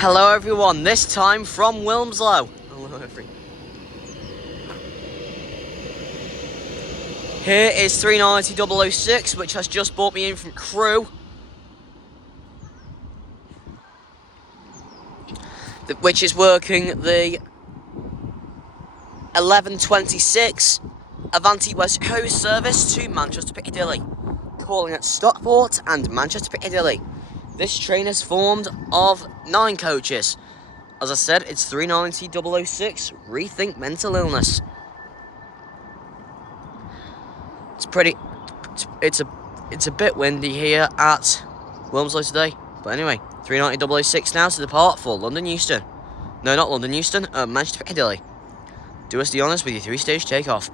Hello everyone, this time from Wilmslow. Hello everyone. Here is 390 006, which has just brought me in from Crewe, which is working the 11:26 Avanti West Coast service to Manchester Piccadilly, calling at Stockport and Manchester Piccadilly. This train is formed of 9 coaches. As I said, it's 390 006, Rethink Mental Illness. It's a bit windy here at Wilmslow today, but anyway, 390 006 now to depart for London Euston. No, not London Euston, Manchester Piccadilly. Do us the honours with your 3-stage takeoff.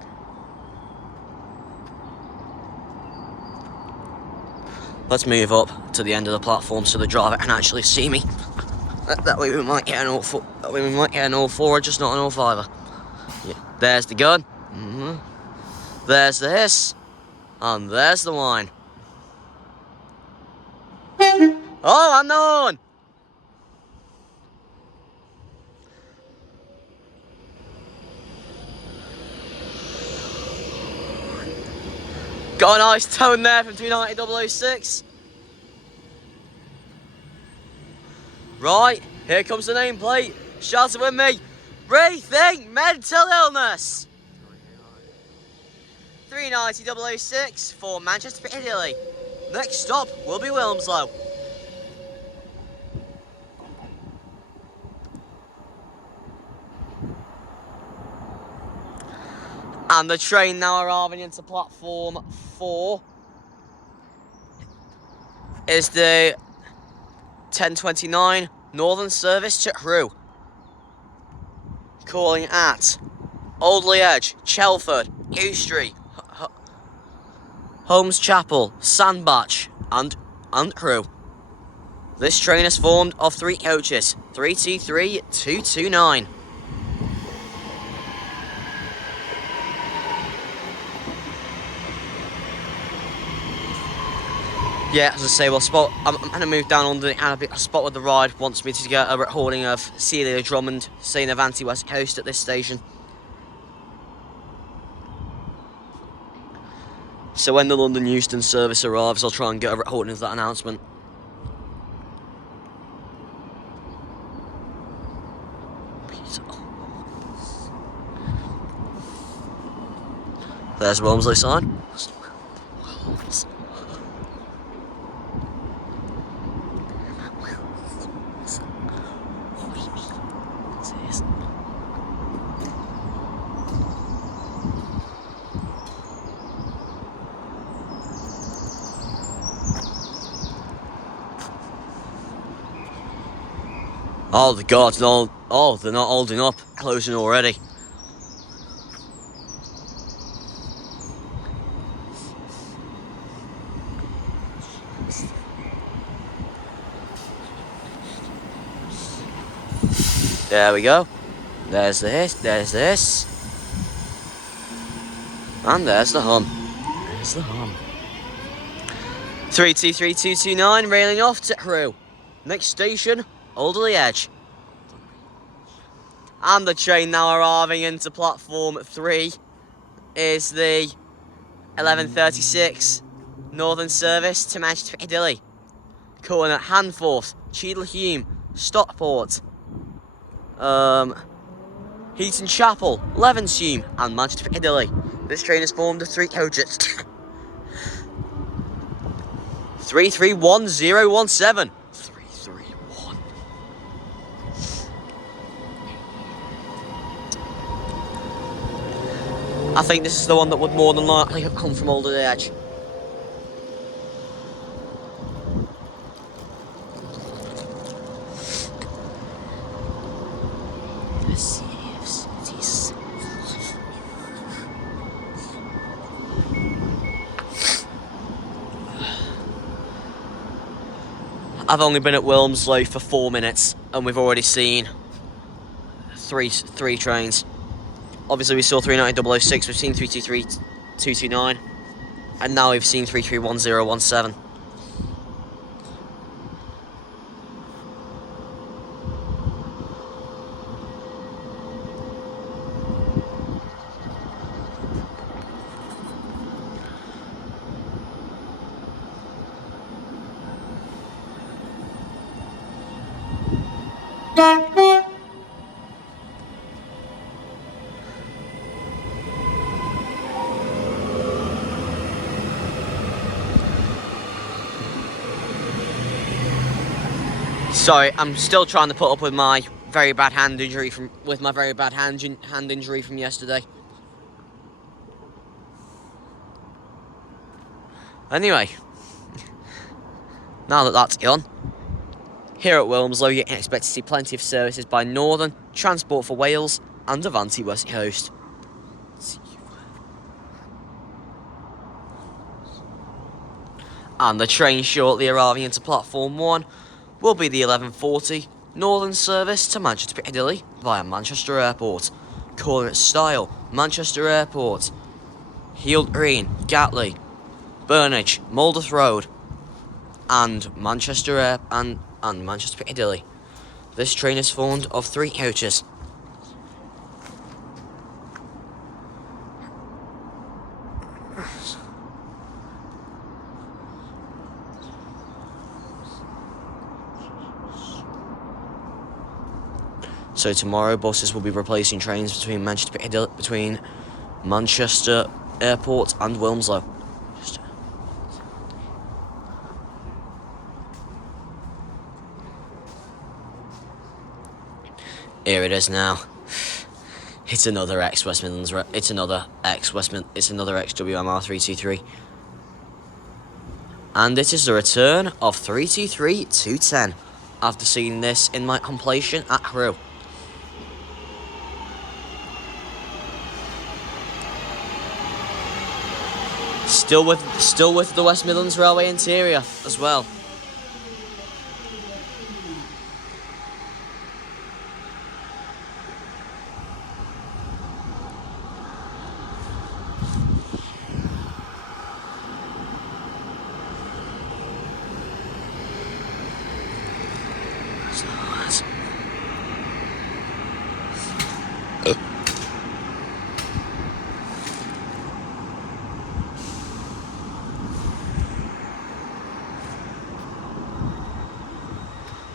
Let's move up to the end of the platform so the driver can actually see me. That way we might get an all four. That way we might get an all four, just not an all fiver. Yeah. There's the gun. There's the hiss. And there's the wine. Oh, unknown! Got a nice tone there from 390 006. Right, here comes the nameplate. Shout it with me. Rethink Mental Illness. 390 006 for Manchester Piccadilly. Next stop will be Wilmslow. And the train now arriving into platform 4 is the 10:29 Northern service to Crewe, calling at Oldley Edge, Chelford, Eustry, Holmes Chapel, Sandbach and Crewe. This train is formed of 3 coaches, 323 229. Yeah, as I say, I'm going to move down under a spot where the ride wants me to get a recording of Celia Drummond saying Avanti West Coast at this station. So when the London Euston service arrives, I'll try and get a recording of that announcement. There's Wilmslow sign. Oh, the guards are all, oh, they're not holding up, closing already. There we go. There's this, and there's the hum. There's the hum. 323229, railing off to Crewe. Next station, Oldley Edge. And the train now arriving into platform 3 is the 11:36 Northern service to Manchester Piccadilly, calling at Handforth, Cheadle-Hulme, Stockport, Heaton Chapel, Levenshulme and Manchester Piccadilly. This train is formed of 3 coaches. 331017. 331. I think this is the one that would more than likely have come from Oldley Edge. I've only been at Wilmslow for 4 minutes and we've already seen three trains. Obviously we saw 390 006, we've seen 323 229 and now we've seen 331017. Sorry, I'm still trying to put up with my very bad hand injury from yesterday. Anyway, now that that's done, here at Wilmslow you can expect to see plenty of services by Northern, Transport for Wales and Avanti West Coast. And the train shortly arriving into platform 1 will be the 11:40 Northern service to Manchester Piccadilly via Manchester Airport, calling at Style, Manchester Airport, Heald Green, Gatley, Burnage, Moldith Road, and Manchester Piccadilly. This train is formed of 3 coaches. So tomorrow, buses will be replacing trains between Manchester Airport and Wilmslow. Here it is now. It's another ex-West Midlands. It's another ex-WMR 323. And it is the return of 323 210 after seeing this in my completion at Crewe. Still with the West Midlands Railway interior as well.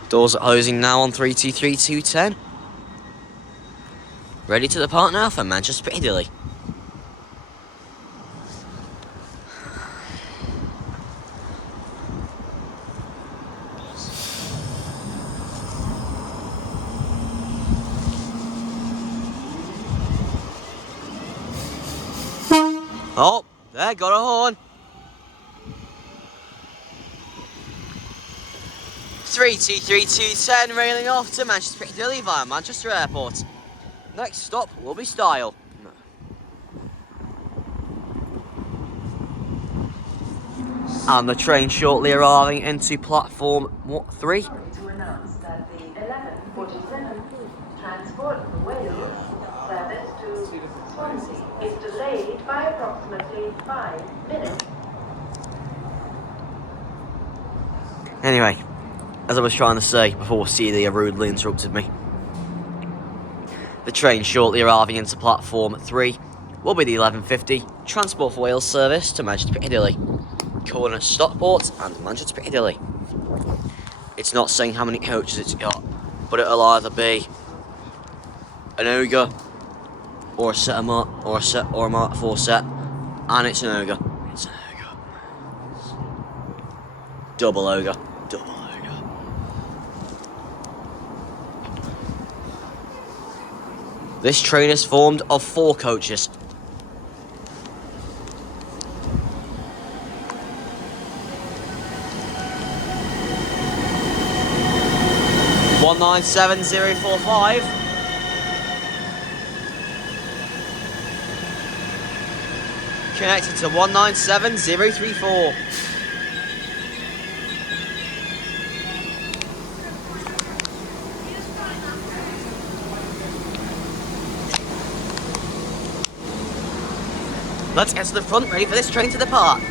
Doors are closing now on 323 210. Ready to depart now for Manchester Piccadilly. Oh, there, got a horn. 323 210 railing off to Manchester Piccadilly via Manchester Airport. Next stop will be Style. And the train shortly arriving into platform 3. To announce that the 11:47 Transport for Wales service to Swansea is delayed by approximately 5 minutes. Anyway, as I was trying to say before Celia rudely interrupted me, the train shortly arriving into platform 3 will be the 11:50 Transport for Wales service to Manchester Piccadilly, calling at Stockport and Manchester Piccadilly. It's not saying how many coaches it's got, but it'll either be an Ogre or a Mark 4 set, and it's an Ogre. It's an Ogre. Double Ogre. This train is formed of 4 coaches. (197,045) connected to 197,034. Let's get to the front, ready for this train to depart.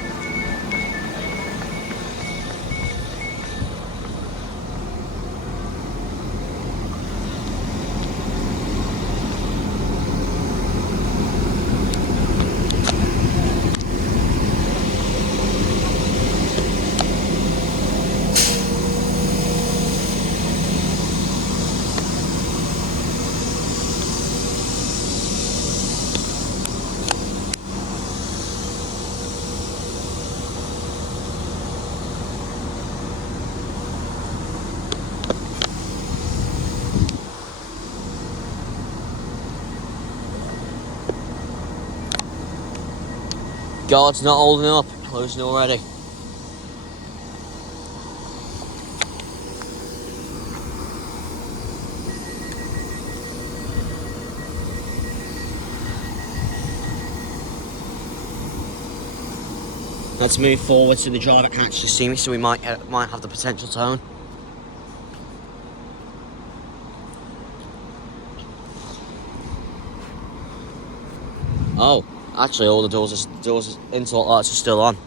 Guard's not holding up, closing already. Let's move forward so the driver can actually see me, so we might have the potential tone. Oh, actually all the doors interlock lights are still on.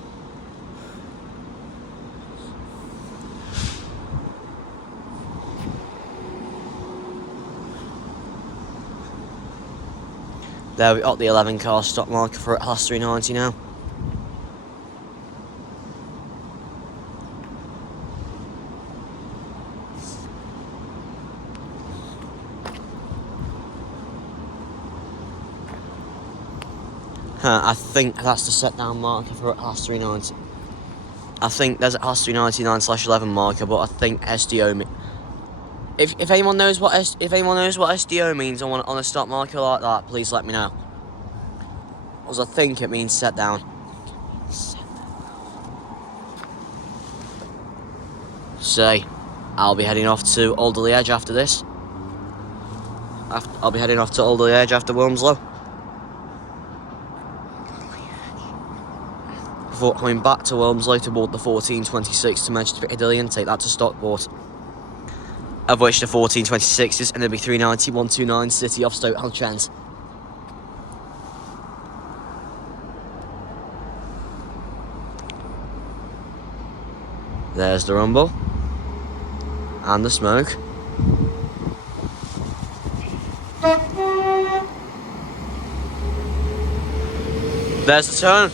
There, we've got the 11 car stop marker for class 390 now. I think that's the set down marker for class 390. I think there's a class 399/11 marker, but I think SDO. If anyone knows what SDO means on a stop marker like that, please let me know. Because I think it means set down. So, I'll be heading off to Alderley Edge after this. I'll be heading off to Alderley Edge after Wilmslow. Before coming back to Wilmslow to board the 1426 to Manchester Piccadilly and take that to Stockport. Of which the 1426 is going to be 390/129 City off Stoke-on-Trent. There's the rumble. And the smoke. There's the turn.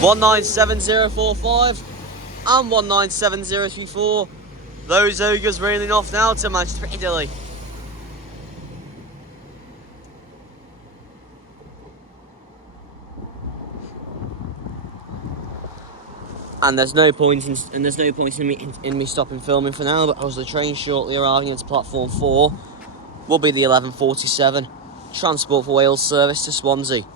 197045 and 197034. Those ogres railing off now to Manchester Piccadilly. And there's no point in me stopping filming for now, because the train shortly arriving into platform 4 will be the 11:47 Transport for Wales service to Swansea,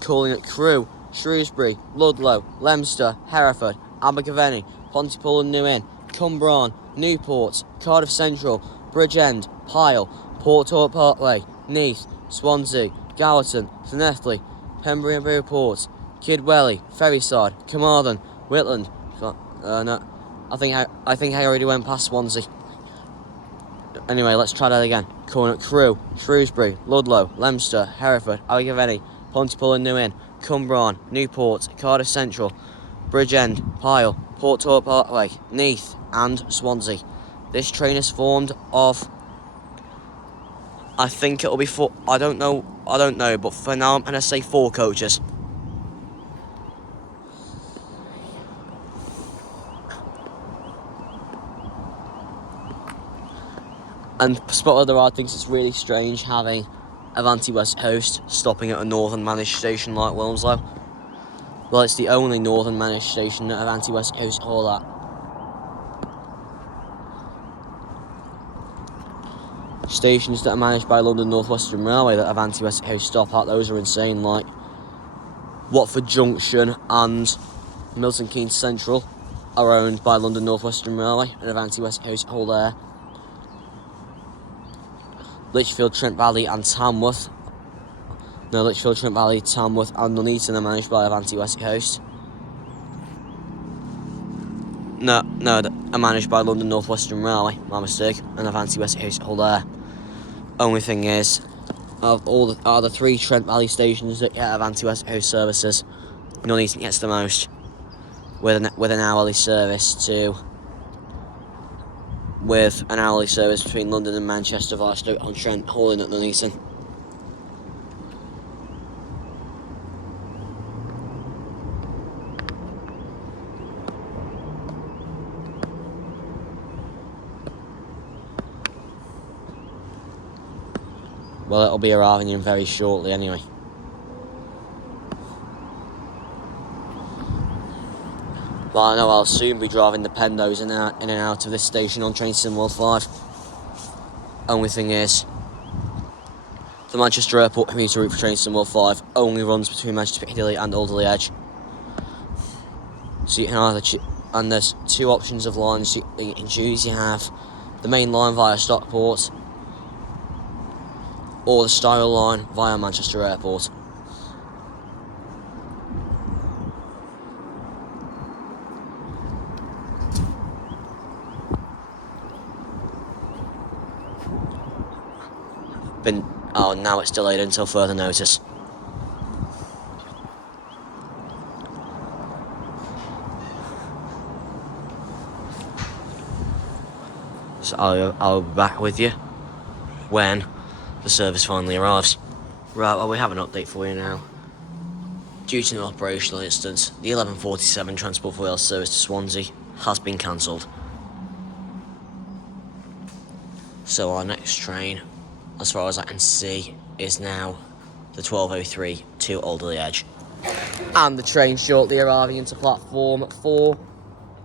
calling at Crewe, Shrewsbury, Ludlow, Leicester, Hereford, Abergavenny, Pontypool and New Inn, Cumbrawn, Newport, Cardiff Central, Bridgend, Pyle, Porthorpe Parkway, Neath, Swansea, Gowerton, Llanelli, Pembury and Newport, Kidwelly, Ferryside, Carmarthen, Whitland. No, I think I already went past Swansea. Anyway, let's try that again. Calling at Crewe, Shrewsbury, Ludlow, Leicester, Hereford, Abergavenny, Pontypool and New Inn, Cumbrawn, Newport, Cardiff Central, Bridgend, Pyle, Porthorpe Parkway, Neath and Swansea. This train is formed of, I think it'll be four, I don't know, but for now I'm going to say 4 coaches. And Spot the Ride thinks it's really strange having Avanti West Coast stopping at a northern managed station like Wilmslow. Well, it's the only northern managed station that Avanti West Coast call at. Stations that are managed by London North Western Railway that Avanti West Coast stop at, those are insane, like Watford Junction and Milton Keynes Central are owned by London North Western Railway and Avanti West Coast hold there. Lichfield, Trent Valley and Tamworth. No, Lichfield, Trent Valley, Tamworth and Nuneaton are managed by Avanti West Coast. No, are managed by London North Western Railway, my mistake, and Avanti West Coast hold there. Only thing is, of all the 3 Trent Valley stations that get Avanti West Coast services, Nuneaton gets the most, with an hourly service between London and Manchester via Stoke-on-Trent, hauling at Nuneaton. Well, it'll be arriving in very shortly anyway. Well, I know I'll soon be driving the Pendos in and out of this station on Train Sim World 5. Only thing is, the Manchester Airport commuter route for Train Sim World 5 only runs between Manchester Piccadilly and Alderley Edge. So you can either and there's two options of lines you can choose. You have the main line via Stockport, or the Style line via Manchester Airport. Now it's delayed until further notice. So I'll be back with you when the service finally arrives. Right, well, we have an update for you now. Due to an operational incident, the 11:47 Transport for Wales service to Swansea has been cancelled. So our next train, as far as I can see, is now the 12:03 to Alderley Edge. And the train shortly arriving into platform 4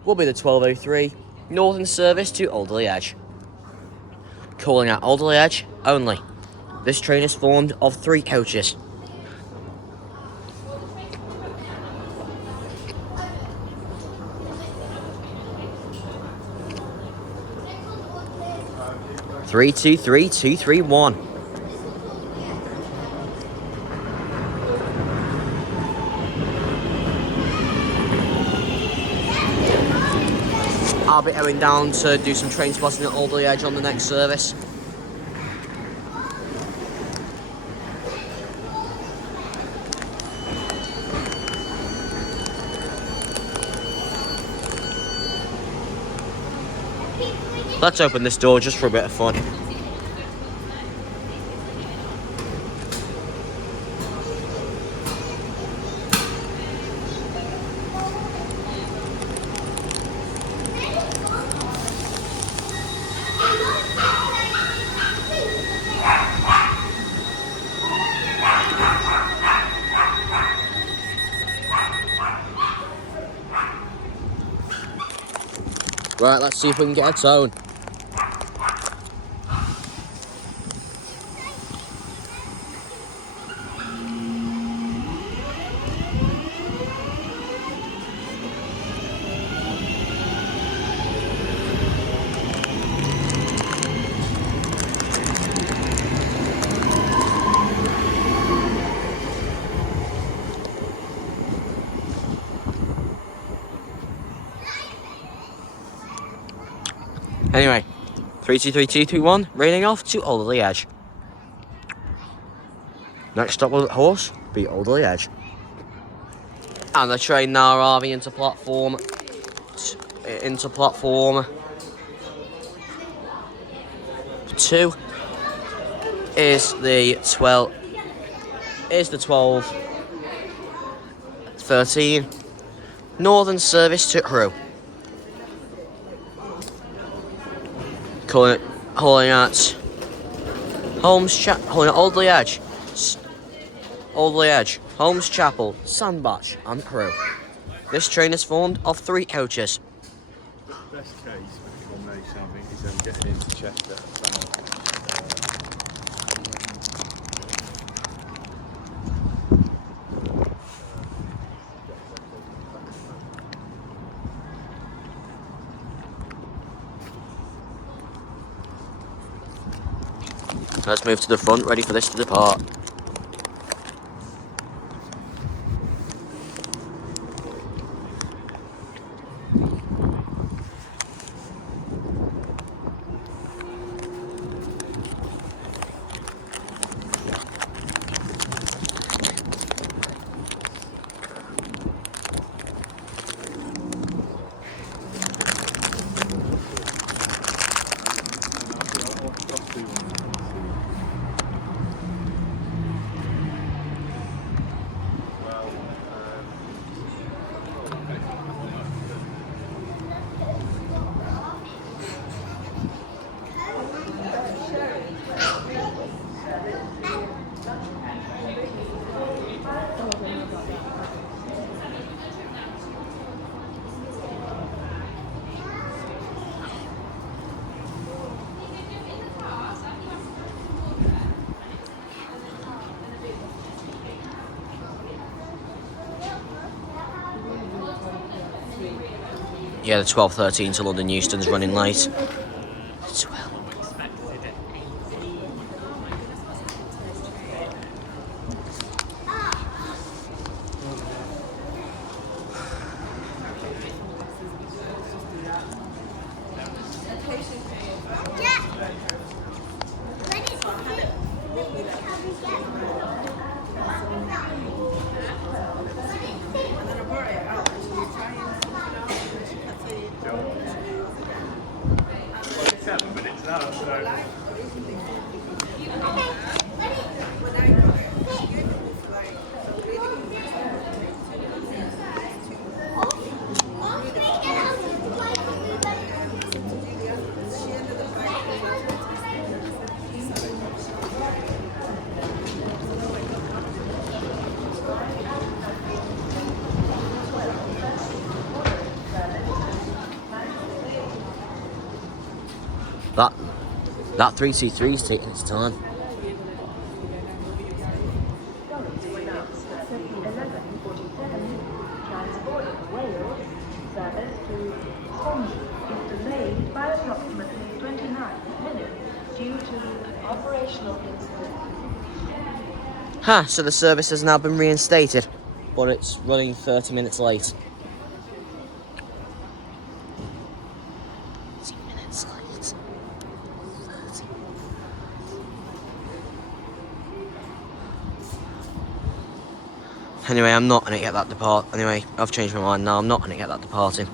will be the 12:03 Northern service to Alderley Edge. Calling at Alderley Edge only. This train is formed of 3 coaches. Three, 2, 3, 2, 3, 1. I'll be going down to do some train spotting at Alderley Edge on the next service. Let's open this door just for a bit of fun. Right, let's see if we can get a tone. Anyway, 32321, raining off to Alderley Edge. Next stop will, of course, be Alderley Edge. And the train now arriving into platform 2 is the 12:13 Northern service to Crewe. Calling at Alderley Edge, Holmes Chapel, Sandbach and Crewe. This train is formed of 3 coaches. Best case on those something is them getting into Chester about Let's move to the front, ready for this to depart. Yeah, the 12:13 to London Euston's running late. 12. That 323 is taking its time. To announce that the 11:47 transport for Wales service to Swansea is delayed by approximately 29 minutes due to operational incident. So the service has now been reinstated, but it's running 30 minutes late. 30 minutes late. 30. Anyway, I'm not going to get that depart. Anyway, I've changed my mind now. I'm not going to get that departing.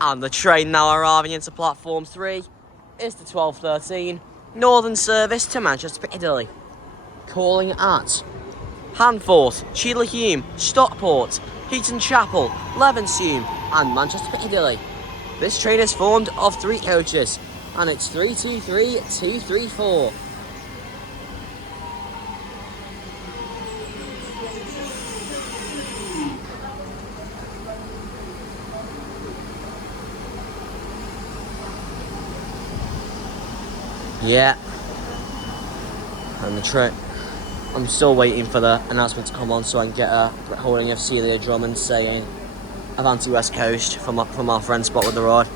And the train now arriving into platform 3 is the 12:13 Northern service to Manchester Piccadilly. Calling at Handforth, Cheadle-Hulme, Stockport, Heaton Chapel, Levenshulme and Manchester Piccadilly. This train is formed of 3 coaches and it's 323-234. Yeah, and the train. I'm still waiting for the announcement to come on so I can get a recording of Celia Drummond saying Avanti West Coast from our friend Spot with the Rod.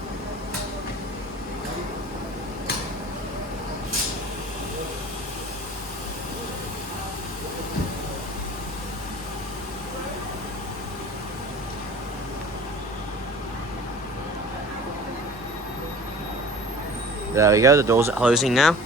There we go, the doors are closing now.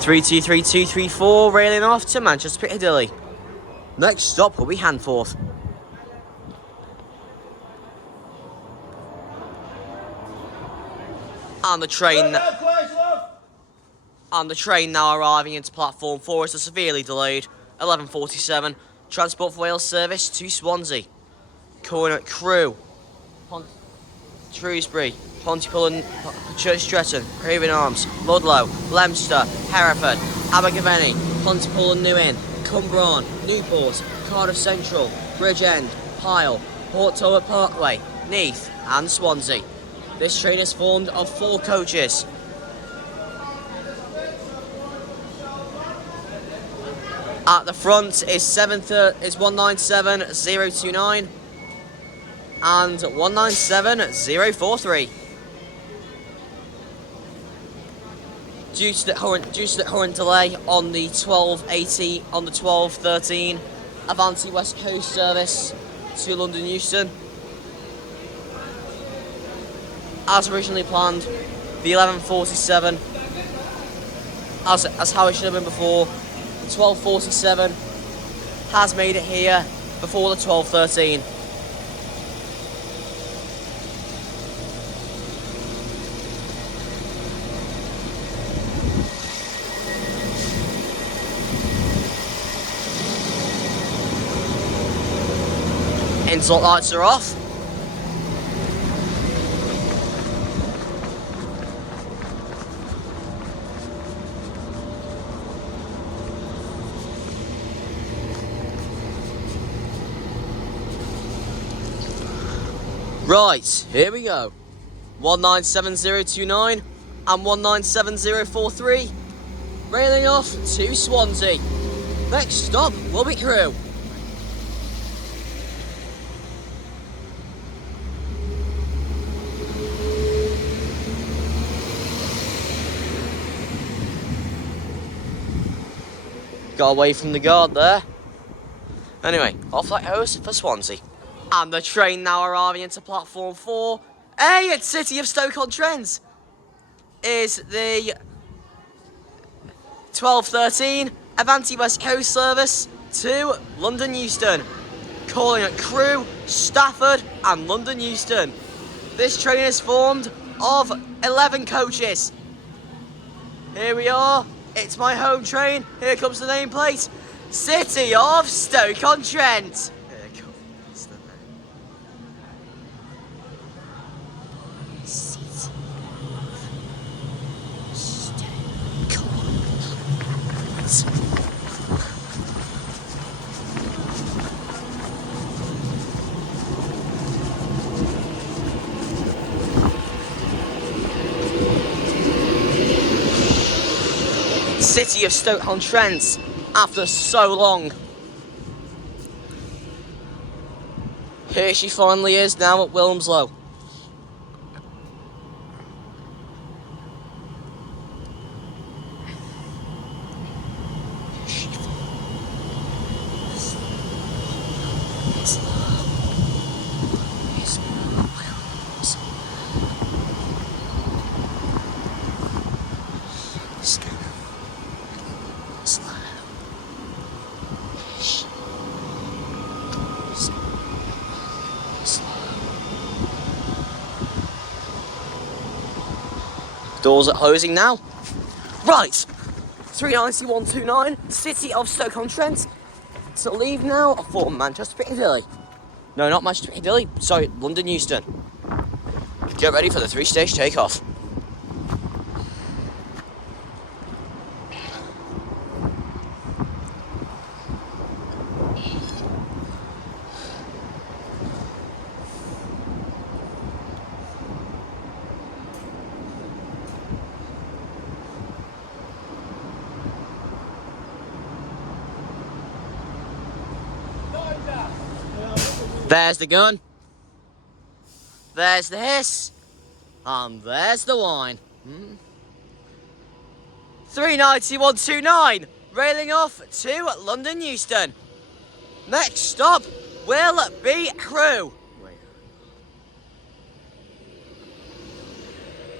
Three, 2, 3, 2, 3, 4, railing off to Manchester Piccadilly. Next stop will be Handforth. And the train now arriving into platform 4 is the severely delayed 11:47 Transport for Wales service to Swansea. Calling at Crewe, Shrewsbury, Pontypool, Church Stretton, Craven Arms, Ludlow, Leicester, Hereford, Abergavenny, Pontypool and New Inn, Cumbrawn, Newport, Cardiff Central, Bridgend, Pyle, Port Talbot Parkway, Neath and Swansea. This train is formed of 4 coaches. At the front is 197029 and 197043. Due to the current delay on the 12:13 Avanti West Coast service to London Euston, as originally planned, the 11:47, as how it should have been before, the 12:47 has made it here before the 12:13. Interlock lights are off. Right, here we go. 197029 and 197043. Railing off to Swansea. Next stop will be Crewe. Got away from the guard there. Anyway, off that goes for Swansea. And the train now arriving into platform 4. At City of Stoke-on-Trent is the 1213 Avanti West Coast service to London Euston, calling at Crewe, Stafford and London Euston. This train is formed of 11 coaches. Here we are, it's my home train, here comes the nameplate, City of Stoke-on-Trent. City of Stoke-on-Trent after so long. Here she finally is now at Wilmslow. Doors are closing now. Right, 39129, City of Stoke-on-Trent, to leave now for Manchester Piccadilly. No, not Manchester Piccadilly, sorry, London Euston. Get ready for the 3-stage takeoff. There's the gun, there's the hiss, and there's the wine. 39129, railing off to London Euston. Next stop will be Crewe.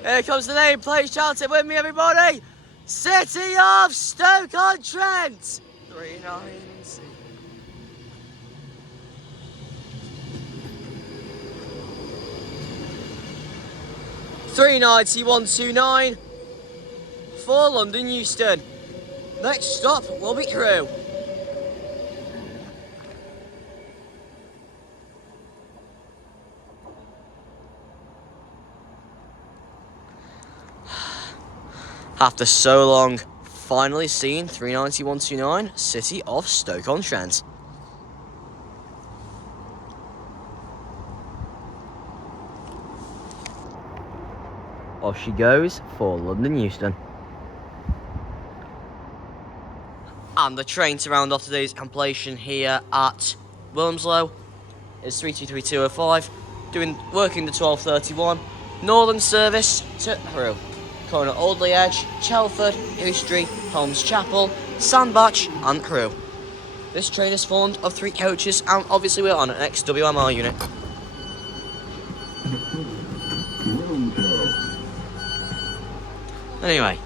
Here comes the nameplate, shout it with me everybody. City of Stoke-on-Trent. 390. 39129 for London Euston. Next stop will be Crewe. After so long, finally seen 39129 City of Stoke-on-Trent. Off she goes for London Euston. And the train to round off today's completion here at Wilmslow is 323205, working the 1231 Northern service to Crewe. Calling at Audley Edge, Chelford, Euston, Holmes Chapel, Sandbach and Crewe. This train is formed of 3 coaches and obviously we're on an ex-WMR unit. Anyway,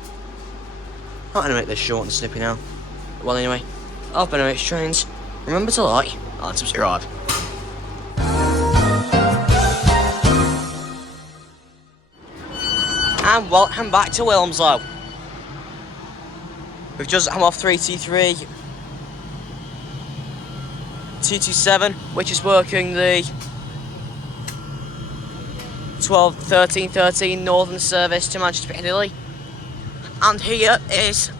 I'm going to make this short and snippy now. Well anyway, I've been MH Trains. Remember to like and subscribe. And welcome back to Wilmslow. We've just come off 323 227, which is working the 1313 Northern service to Manchester Piccadilly. And here is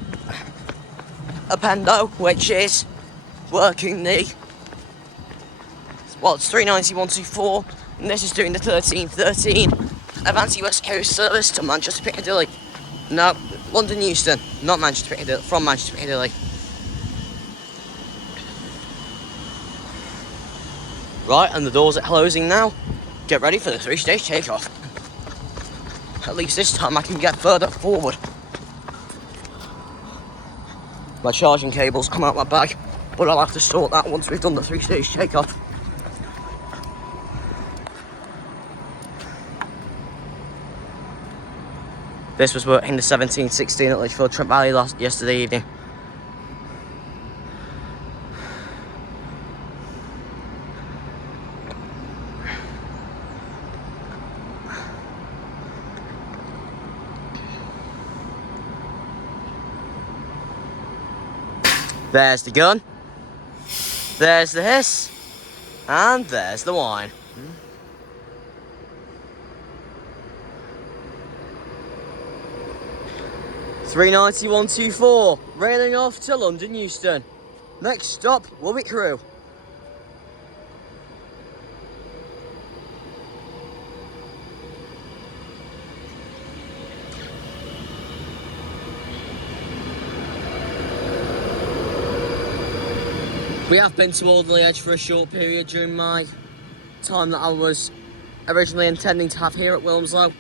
a Pendo, which is working the, well, it's 39124 And this is doing the 1313 Avanti West Coast service to Manchester Piccadilly. No, London Euston, not Manchester Piccadilly, from Manchester Piccadilly. Right, and the doors are closing now. Get ready for the 3-stage takeoff. At least this time I can get further forward. My charging cable's come out my bag, but I'll have to sort that once we've done the 3-stage takeoff. This was working the 1716 at Lichfield Trent Valley yesterday evening. There's the gun, there's the hiss, and there's the wine. 39124, railing off to London Euston. Next stop will be Crewe. We have been to Alderley Edge for a short period during my time that I was originally intending to have here at Wilmslow.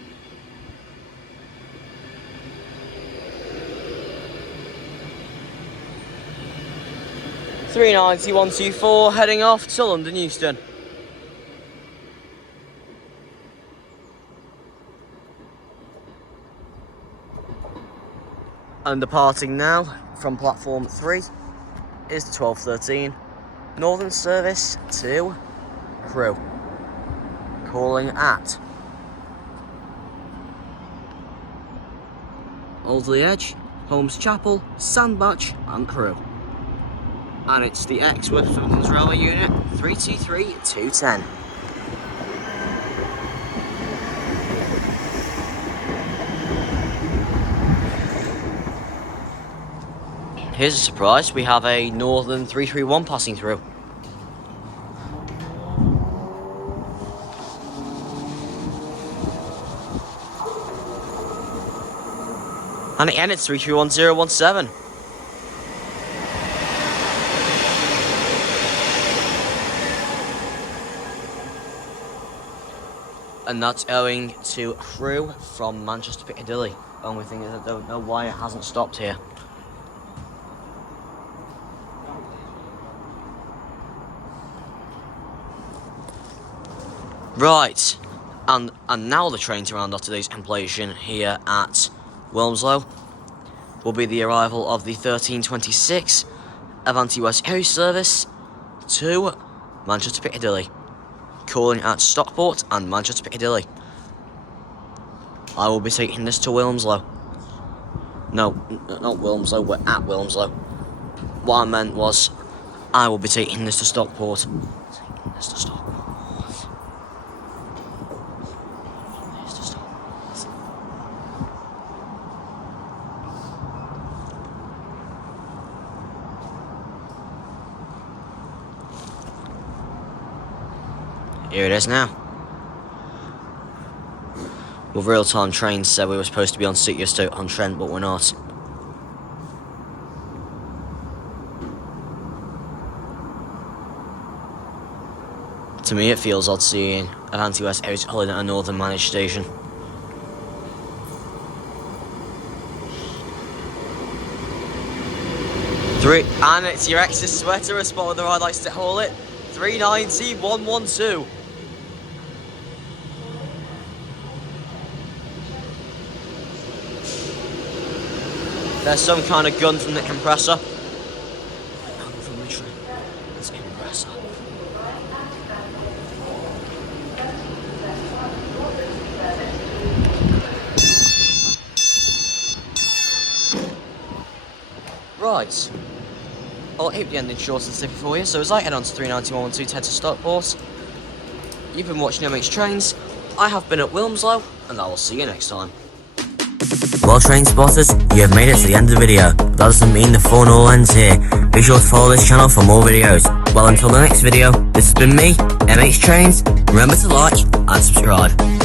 (39124) heading off to London Euston. And departing now from platform 3 is the 1213 Northern service to Crewe, calling at Alderley Edge, Holmes Chapel, Sandbach and Crewe. And it's the Exworth Midlands Railway Unit 323210. Here's a surprise, we have a Northern 331 passing through. And again it's 331017. And that's owing to Crewe from Manchester Piccadilly. Only thing is I don't know why it hasn't stopped here. Right, and now the train to round off today's completion here at Wilmslow will be the arrival of the 1326 Avanti West Coast service to Manchester Piccadilly, calling at Stockport and Manchester Piccadilly. I will be taking this to Wilmslow. No, not Wilmslow, we're at Wilmslow. What I meant was, I will be taking this to Stockport. Here it is now. Well, real-time trains said we were supposed to be on Stoke-on-Trent, but we're not. To me, it feels odd seeing Avanti West Coast holding at a northern managed station. And it's your ex's sweater, as spotted the ride likes to haul it. 390-112. There's some kind of gun from the compressor. From the train. It's a compressor. Right. I'll keep the ending short and simple for you. So as I head on to 39112 to head to Stockport, you've been watching MX Trains. I have been at Wilmslow, and I will see you next time. Well, train spotters, you have made it to the end of the video, but that doesn't mean the fun all ends here. Be sure to follow this channel for more videos. Well, until the next video, this has been me, MH Trains. Remember to like and subscribe.